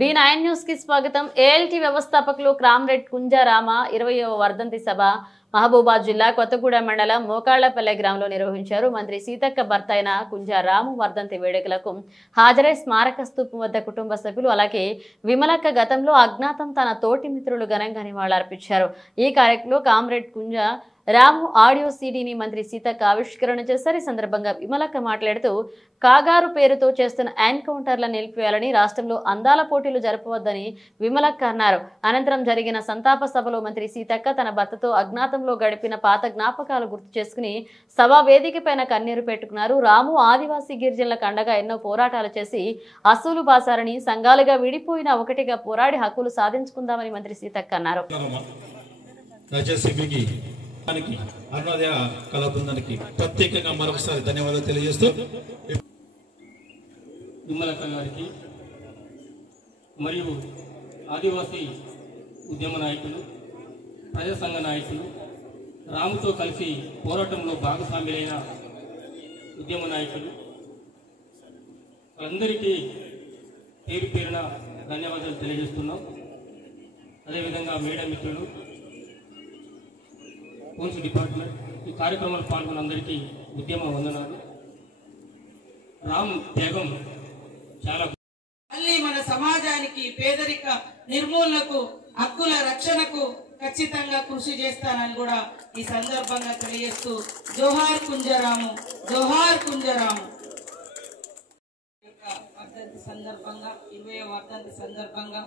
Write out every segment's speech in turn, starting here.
B9 news కి స్వాగతం. ALT వ్యవస్థాపకులు క్రామ్రెడ్ కుంజరామ 20వ వర్ధంతి సభ మహబూబాబాద్ జిల్లా కొత్తగూడెం మండలం మోకాళ్లపల్లె గ్రామంలో నిర్వహించారు. మంత్రి సీతక్క భర్త అయిన కుంజరాము వర్ధంతి వేడుకలకు హాజరై స్మారక స్తూపం వద్ద కుటుంబ సభ్యులు అలాగే విమలక్క గతంలో అజ్ఞాతం తన తోటి మిత్రులు ఘనంగా నివాళులర్పించారు. ఈ కార్యక్రమంలో కామ్రేడ్ కుంజ రాము ఆడియో సీడీని మంత్రి సీతక్క ఆవిష్కరణ చేశారు. ఈ సందర్భంగా విమలక్క మాట్లాడుతూ కాగారు పేరుతో చేస్తున్న ఎన్కౌంటర్లను నిలిపివేయాలని, రాష్ట్రంలో అందాల పోటీలు జరపవద్దని విమలక్క అన్నారు. అనంతరం జరిగిన సంతాప సభలో మంత్రి సీతక్క తన భర్తతో అజ్ఞాతంలో గడిపిన పాత జ్ఞాపకాలు గుర్తు చేసుకుని సభా వేదిక పైన కన్నీరు పెట్టుకున్నారు. రాము ఆదివాసీ గిరిజనులకు అండగా ఎన్నో పోరాటాలు చేసి అసూలు బాసారని, సంఘాలుగా విడిపోయిన ఒకటిగా పోరాడి హక్కులు సాధించుకుందామని మంత్రి సీతక్క అన్నారు. అరుణోదయ కళా బృందానికి ప్రత్యేకంగా మరొకసారి ధన్యవాదాలు తెలియజేస్తూ విమలక్క గారికి మరియు ఆదివాసీ ఉద్యమ నాయకులు, ప్రజా సంఘ నాయకులు, రాముతో కలిసి పోరాటంలో భాగస్వామ్యులైన ఉద్యమ నాయకులు అందరికీ పేరు పేరున ధన్యవాదాలు తెలియజేస్తున్నాం. అదేవిధంగా మీడియా మిత్రులు, పోలీసు డిపార్ట్మెంట్, ఈ కార్యక్రమంలో పాల్గొన్న అందరికీ ఉద్యమ వందనాలు. రామ్ త్యాగం చాలా మళ్ళీ మన సమాజానికి పేదరిక నిర్మూలనకు, హక్కుల రక్షణకు ఖచ్చితంగా కృషి చేస్తానని కూడా ఈ సందర్భంగా తెలియజేస్తూ జోహార్ కుంజరాము, జోహార్ కుంజరాము. వర్ధంతి సందర్భంగా 20వ వర్ధంతి సందర్భంగా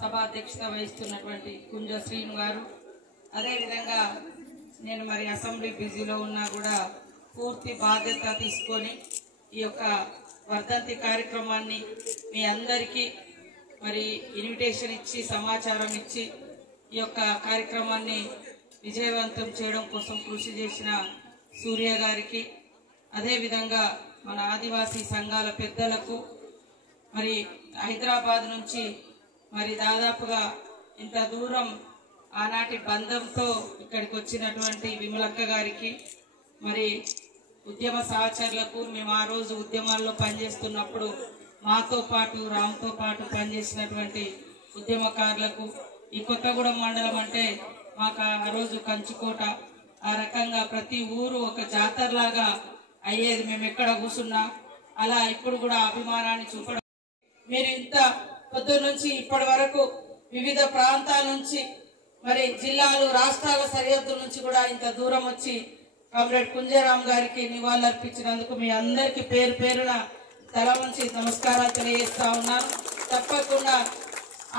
సభాధ్యక్షత వహిస్తున్నటువంటి కుంజ శ్రీను గారు, అదేవిధంగా నేను మరి అసెంబ్లీ బిజీలో ఉన్నా కూడా పూర్తి బాధ్యత తీసుకొని ఈ యొక్క వర్ధంతి కార్యక్రమాన్ని మీ అందరికీ మరి ఇన్విటేషన్ ఇచ్చి, సమాచారం ఇచ్చి ఈ యొక్క కార్యక్రమాన్ని విజయవంతం చేయడం కోసం కృషి చేసిన సూర్య గారికి, అదేవిధంగా మన ఆదివాసీ సంఘాల పెద్దలకు, మరి హైదరాబాద్ నుంచి మరి దాదాపుగా ఇంత దూరం ఆనాటి బంధంతో ఇక్కడికి వచ్చినటువంటి విమలక్క గారికి, మరి ఉద్యమ సహచరులకు, మేము ఆ రోజు ఉద్యమాల్లో పనిచేస్తున్నప్పుడు మాతో పాటు రామ్తో పాటు పనిచేసినటువంటి ఉద్యమకారులకు, ఈ కొత్తగూడెం మండలం అంటే మాకు ఆ రోజు కంచుకోట, ఆ రకంగా ప్రతి ఊరు ఒక జాతరలాగా అయ్యేది. మేము ఎక్కడ కూర్చున్నా అలా ఇప్పుడు కూడా అభిమానాన్ని చూపడం. మీరు ఇంత పొద్దున్న నుంచి ఇప్పటి వరకు వివిధ ప్రాంతాల నుంచి, మరి జిల్లాలు, రాష్ట్రాల సరిహద్దుల నుంచి కూడా ఇంత దూరం వచ్చి కామ్రేడ్ కుంజరామ్ గారికి నివాళులర్పించినందుకు మీ అందరికీ పేరు పేరున తల వంచి నమస్కారాలు తెలియజేస్తా ఉన్నాను. తప్పకుండా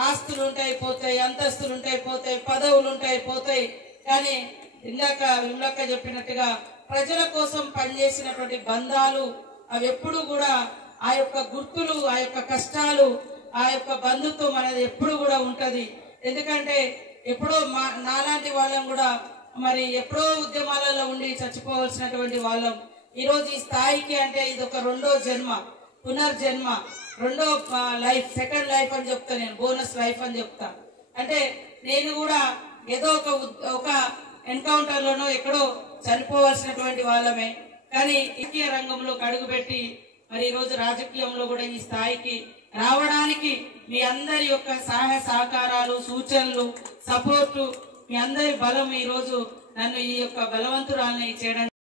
ఆస్తులు ఉంటాయి పోతాయి, అంతస్తులు ఉంటాయి పోతాయి, పదవులు ఉంటాయి పోతాయి, కానీ ఇందాక విమలక్క చెప్పినట్టుగా ప్రజల కోసం పనిచేసినటువంటి బంధాలు అవి ఎప్పుడు కూడా ఆ యొక్క గుర్తులు, ఆ యొక్క కష్టాలు, ఆ యొక్క బంధుత్వం అనేది ఎప్పుడు కూడా ఉంటది. ఎందుకంటే ఎప్పుడో నాలాంటి వాళ్ళం కూడా మరి ఎప్పుడో ఉద్యమాలలో ఉండి చచ్చిపోవలసినటువంటి వాళ్ళం ఈరోజు ఈ స్థాయికి అంటే ఇది ఒక రెండో జన్మ, పునర్జన్మ, రెండో లైఫ్, సెకండ్ లైఫ్ అని చెప్తా, నేను బోనస్ లైఫ్ అని చెప్తా. అంటే నేను కూడా ఏదో ఒక ఎన్కౌంటర్ లోనో ఎక్కడో చనిపోవలసినటువంటి వాళ్ళమే, కానీ రాజకీయ రంగంలోకి అడుగుపెట్టి మరి ఈ రోజు రాజకీయంలో కూడా ఈ స్థాయికి రావడానికి మీ అందరి యొక్క సహాయ సహకారాలు, సూచనలు, సపోర్టు, మీ అందరి బలం ఈ రోజు నన్ను ఈ యొక్క బలవంతురాలని చేయడానికి